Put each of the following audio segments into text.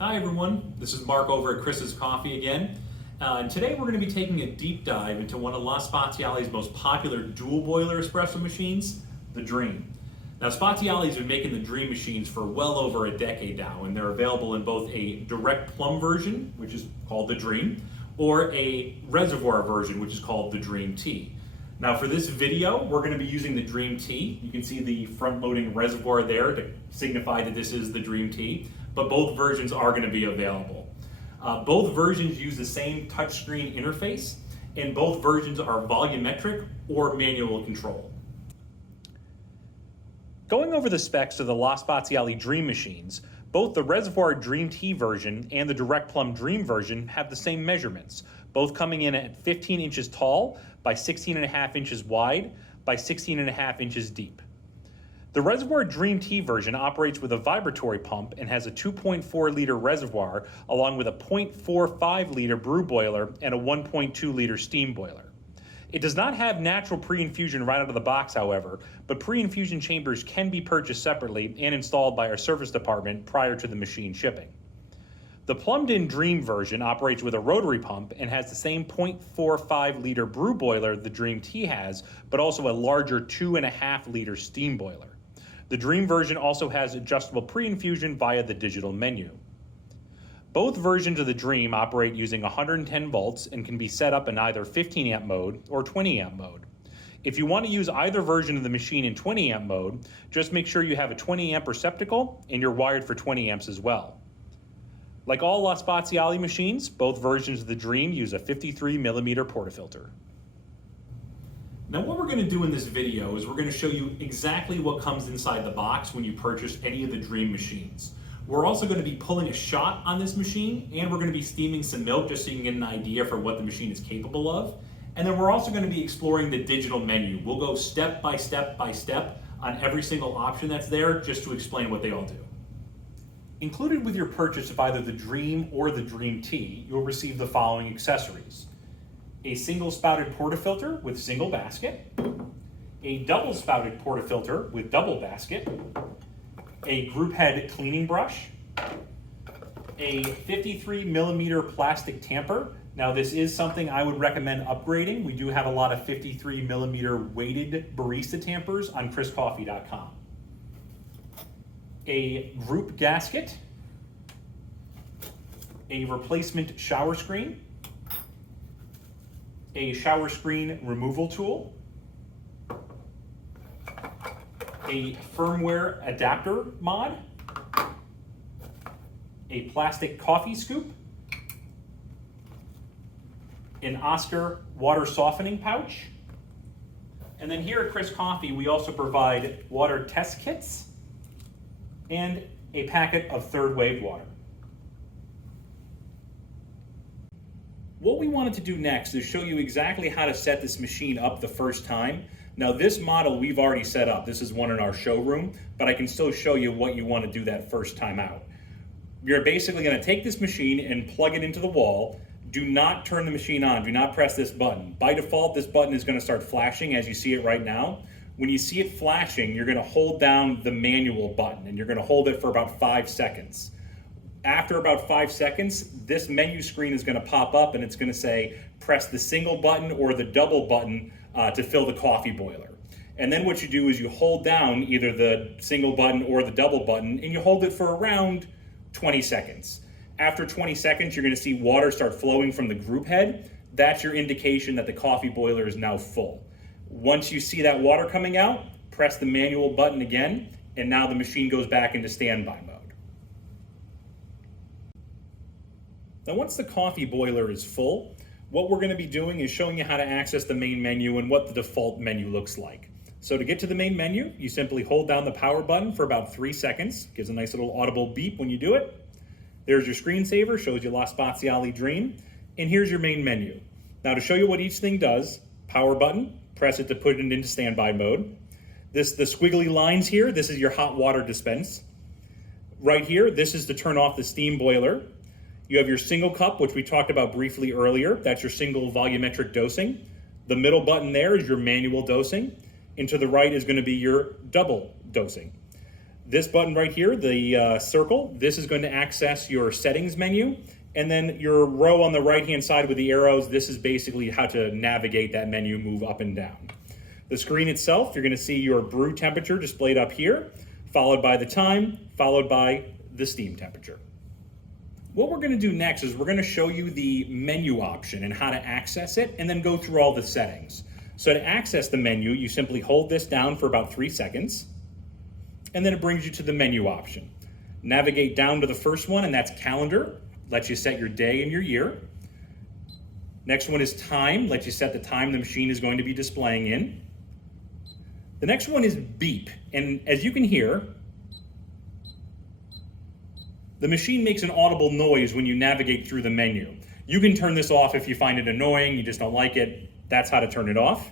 Hi everyone, this is Mark over at Chris's Coffee again. And today we're going to be taking a deep dive into one of La Spaziale's most popular dual boiler espresso machines, the Dream. Now Spaziale's been making the Dream machines for well over a decade now, and they're available in both a direct plumb version, which is called the Dream, or a reservoir version, which is called the Dream Tea. Now for this video, we're going to be using the Dream Tea. You can see the front-loading reservoir there to signify that this is the Dream Tea, but both versions are going to be available. Both versions use the same touchscreen interface, and both versions are volumetric or manual control. Going over the specs of the La Spaziale Dream machines, both the Reservoir Dream Tea version and the Direct Plumb Dream version have the same measurements, both coming in at 15 inches tall by 16.5 inches wide by 16.5 inches deep. The Reservoir Dream Tea version operates with a vibratory pump and has a 2.4 liter reservoir along with a 0.45 liter brew boiler and a 1.2 liter steam boiler. It does not have natural pre-infusion right out of the box, however, but pre-infusion chambers can be purchased separately and installed by our service department prior to the machine shipping. The plumbed-in Dream version operates with a rotary pump and has the same 0.45 liter brew boiler the Dream Tea has, but also a larger 2.5 liter steam boiler. The Dream version also has adjustable pre-infusion via the digital menu. Both versions of the Dream operate using 110 volts and can be set up in either 15 amp mode or 20 amp mode. If you want to use either version of the machine in 20 amp mode, just make sure you have a 20 amp receptacle and you're wired for 20 amps as well. Like all La Spaziale machines, both versions of the Dream use a 53 millimeter portafilter. Now what we're going to do in this video is we're going to show you exactly what comes inside the box when you purchase any of the Dream machines. We're also going to be pulling a shot on this machine, and we're going to be steaming some milk just so you can get an idea for what the machine is capable of. And then we're also going to be exploring the digital menu. We'll go step by step by step on every single option that's there just to explain what they all do. Included with your purchase of either the Dream or the Dream Tea, you'll receive the following accessories: a single spouted portafilter with single basket, a double spouted portafilter with double basket, a group head cleaning brush, a 53 millimeter plastic tamper. Now this is something I would recommend upgrading. We do have a lot of 53 millimeter weighted barista tampers on chriscoffee.com. A group gasket, a replacement shower screen, a shower screen removal tool, a firmware adapter mod, a plastic coffee scoop, an Oscar water softening pouch, and then here at Chris Coffee we also provide water test kits and a packet of third wave water. What we wanted to do next is show you exactly how to set this machine up the first time. Now this model we've already set up. This is one in our showroom, but I can still show you what you want to do that first time out. You're basically going to take this machine and plug it into the wall. Do not turn the machine on. Do not press this button. By default, this button is going to start flashing as you see it right now. When you see it flashing, you're going to hold down the manual button, and you're going to hold it for about 5 seconds. After about 5 seconds, this menu screen is going to pop up and it's going to say press the single button or the double button to fill the coffee boiler. And then what you do is you hold down either the single button or the double button, and you hold it for around 20 seconds. After 20 seconds, you're going to see water start flowing from the group head. That's your indication that the coffee boiler is now full. Once you see that water coming out, press the manual button again, and now the machine goes back into standby mode. Now once the coffee boiler is full, what we're going to be doing is showing you how to access the main menu and what the default menu looks like. So to get to the main menu, you simply hold down the power button for about 3 seconds. Gives a nice little audible beep when you do it. There's your screensaver, shows you La Spaziale Dream, and here's your main menu. Now to show you what each thing does, power button, press it to put it into standby mode. The squiggly lines here, this is your hot water dispense. Right here, this is to turn off the steam boiler. You have your single cup, which we talked about briefly earlier. That's your single volumetric dosing. The middle button there is your manual dosing. And to the right is going to be your double dosing. This button right here, the circle, this is going to access your settings menu. And then your row on the right-hand side with the arrows, this is basically how to navigate that menu, move up and down. The screen itself, you're going to see your brew temperature displayed up here, followed by the time, followed by the steam temperature. What we're going to do next is we're going to show you the menu option and how to access it, and then go through all the settings. So to access the menu, you simply hold this down for about 3 seconds, and then it brings you to the menu option. Navigate down to the first one, and that's calendar. Lets you set your day and your year. Next one is time, lets you set the time the machine is going to be displaying in. The next one is beep, and as you can hear, the machine makes an audible noise when you navigate through the menu. You can turn this off if you find it annoying, you just don't like it. That's how to turn it off.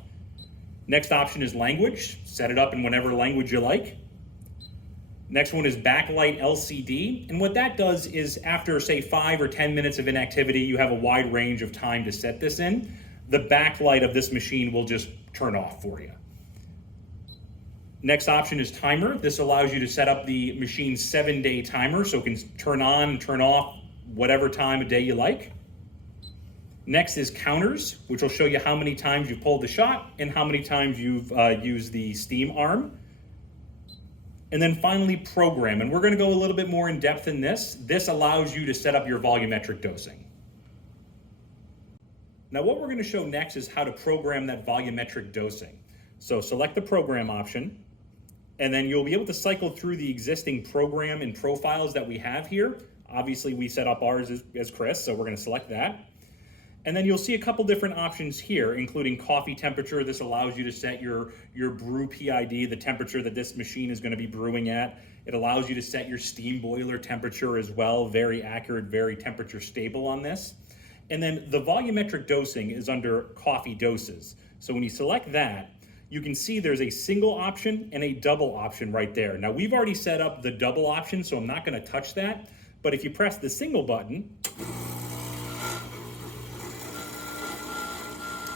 Next option is language. Set it up in whatever language you like. Next one is backlight LCD. And what that does is after, say, 5 or 10 minutes of inactivity, you have a wide range of time to set this in. The backlight of this machine will just turn off for you. Next option is timer. This allows you to set up the machine's 7-day timer, so it can turn on and turn off whatever time of day you like. Next is counters, which will show you how many times you've pulled the shot and how many times you've used the steam arm. And then finally, program. And we're going to go a little bit more in depth in this. This allows you to set up your volumetric dosing. Now, what we're going to show next is how to program that volumetric dosing. So select the program option, and then you'll be able to cycle through the existing program and profiles that we have here. Obviously, we set up ours as Chris, so we're going to select that. And then you'll see a couple different options here, including coffee temperature. This allows you to set your brew PID, the temperature that this machine is going to be brewing at. It allows you to set your steam boiler temperature as well. Very accurate, very temperature stable on this. And then the volumetric dosing is under coffee doses. So when you select that, you can see there's a single option and a double option right there. Now we've already set up the double option, so I'm not going to touch that. But if you press the single button,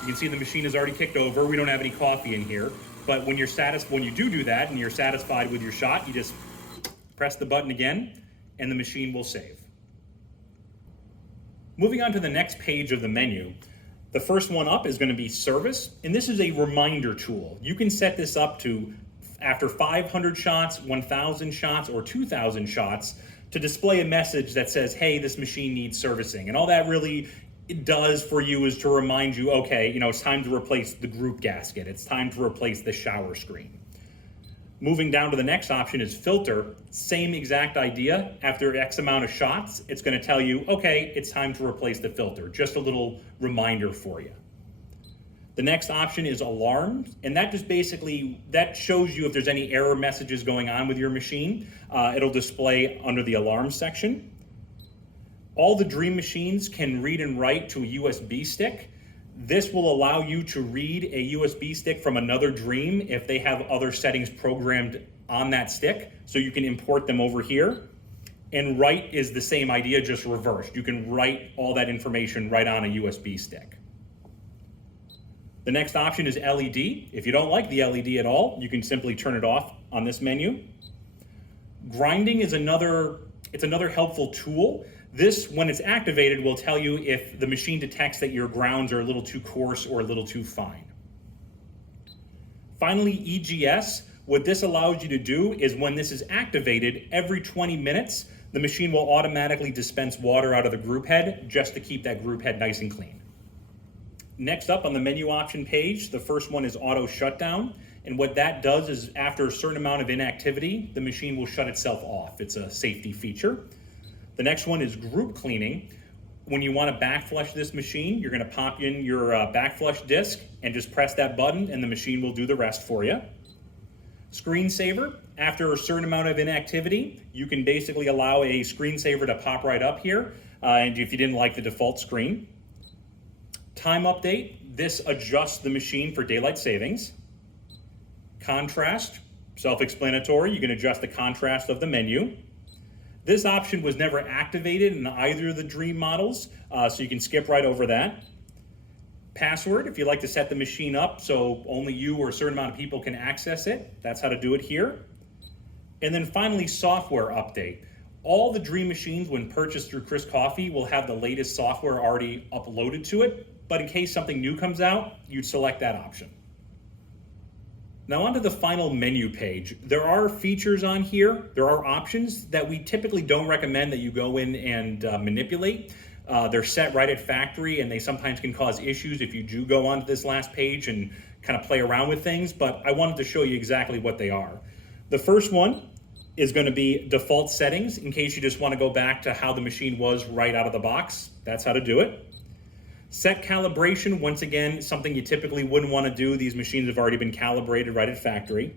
you can see the machine is already kicked over. We don't have any coffee in here. But when you do that and you're satisfied with your shot, you just press the button again and the machine will save. Moving on to the next page of the menu, the first one up is going to be service. And this is a reminder tool. You can set this up to after 500 shots, 1,000 shots, or 2,000 shots to display a message that says, hey, this machine needs servicing. And all that really it does for you is to remind you, okay, it's time to replace the group gasket. It's time to replace the shower screen. Moving down to the next option is filter. Same exact idea. After X amount of shots, it's going to tell you, okay, it's time to replace the filter. Just a little reminder for you. The next option is alarm, and that just basically, that shows you if there's any error messages going on with your machine. It'll display under the alarm section. All the Dream machines can read and write to a USB stick. This will allow you to read a USB stick from another Dream if they have other settings programmed on that stick, so you can import them over here. And write is the same idea, just reversed. You can write all that information right on a USB stick. The next option is LED. If you don't like the LED at all, you can simply turn it off on this menu. Grinding is another helpful tool. This, when it's activated, will tell you if the machine detects that your grounds are a little too coarse or a little too fine. Finally, EGS. What this allows you to do is when this is activated, every 20 minutes, the machine will automatically dispense water out of the group head just to keep that group head nice and clean. Next up on the menu option page, the first one is auto shutdown. And what that does is after a certain amount of inactivity, the machine will shut itself off. It's a safety feature. The next one is group cleaning. When you want to backflush this machine, you're going to pop in your backflush disc and just press that button and the machine will do the rest for you. Screensaver, after a certain amount of inactivity, you can basically allow a screensaver to pop right up here and if you didn't like the default screen. Time update, this adjusts the machine for daylight savings. Contrast, self-explanatory, you can adjust the contrast of the menu. This option was never activated in either of the Dream models, so you can skip right over that. Password, if you'd like to set the machine up so only you or a certain amount of people can access it, that's how to do it here. And then finally, software update. All the Dream machines, when purchased through Chris Coffee, will have the latest software already uploaded to it, but in case something new comes out, you'd select that option. Now onto the final menu page. There are features on here, there are options that we typically don't recommend that you go in and manipulate. They're set right at factory, and they sometimes can cause issues if you do go onto this last page and kind of play around with things, but I wanted to show you exactly what they are. The first one is going to be default settings, in case you just want to go back to how the machine was right out of the box. That's how to do it. Set calibration, once again, something you typically wouldn't want to do. These machines have already been calibrated right at factory.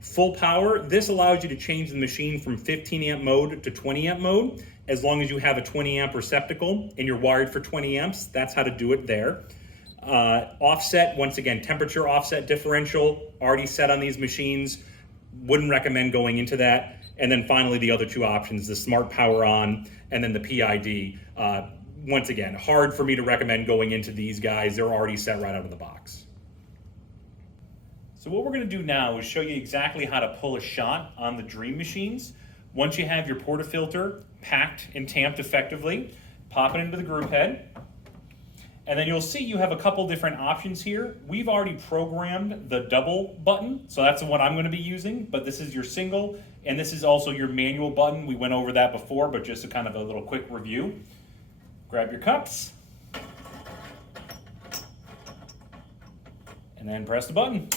Full power, this allows you to change the machine from 15 amp mode to 20 amp mode, as long as you have a 20 amp receptacle and you're wired for 20 amps, that's how to do it there. Offset, once again, temperature offset differential, already set on these machines. Wouldn't recommend going into that. And then finally, the other two options, the smart power on and then the PID. Once again, hard for me to recommend going into these guys. They're already set right out of the box. So what we're going to do now is show you exactly how to pull a shot on the Dream machines. Once you have your portafilter packed and tamped effectively, pop it into the group head. And then you'll see you have a couple different options here. We've already programmed the double button, so that's the one I'm going to be using, but this is your single, and this is also your manual button. We went over that before, but just a kind of a little quick review. Grab your cups, and then press the button.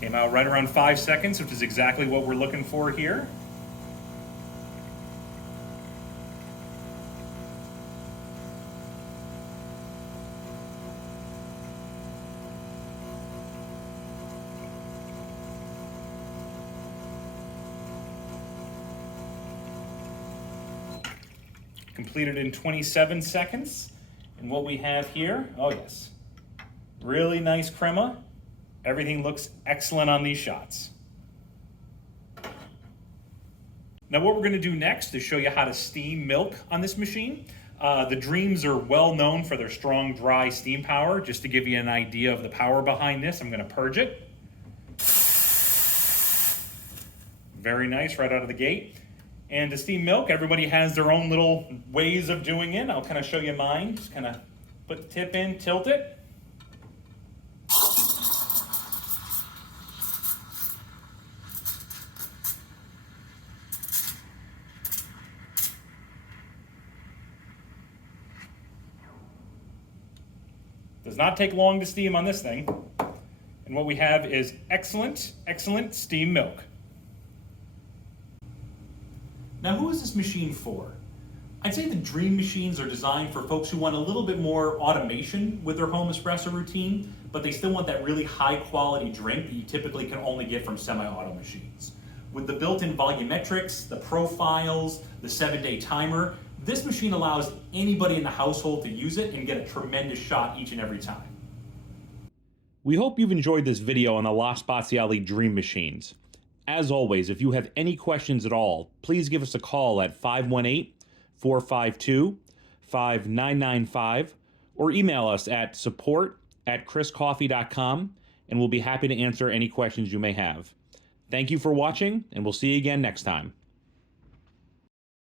Came out right around 5 seconds, which is exactly what we're looking for here. Completed in 27 seconds. And what we have here, oh yes, really nice crema. Everything looks excellent on these shots. Now what we're going to do next is show you how to steam milk on this machine. The Dreams are well known for their strong dry steam power. Just to give you an idea of the power behind this, I'm going to purge it. Very nice right out of the gate. And to steam milk, everybody has their own little ways of doing it. I'll kind of show you mine. Just kind of put the tip in, tilt it. Does not take long to steam on this thing. And what we have is excellent, excellent steam milk. Now, who is this machine for? I'd say the Dream machines are designed for folks who want a little bit more automation with their home espresso routine, but they still want that really high quality drink that you typically can only get from semi-auto machines. With the built-in volumetrics, the profiles, the 7-day timer, this machine allows anybody in the household to use it and get a tremendous shot each and every time. We hope you've enjoyed this video on the La Spaziale Dream machines. As always, if you have any questions at all, please give us a call at 518-452-5995 or email us at support@chriscoffee.com, and we'll be happy to answer any questions you may have. Thank you for watching, and we'll see you again next time.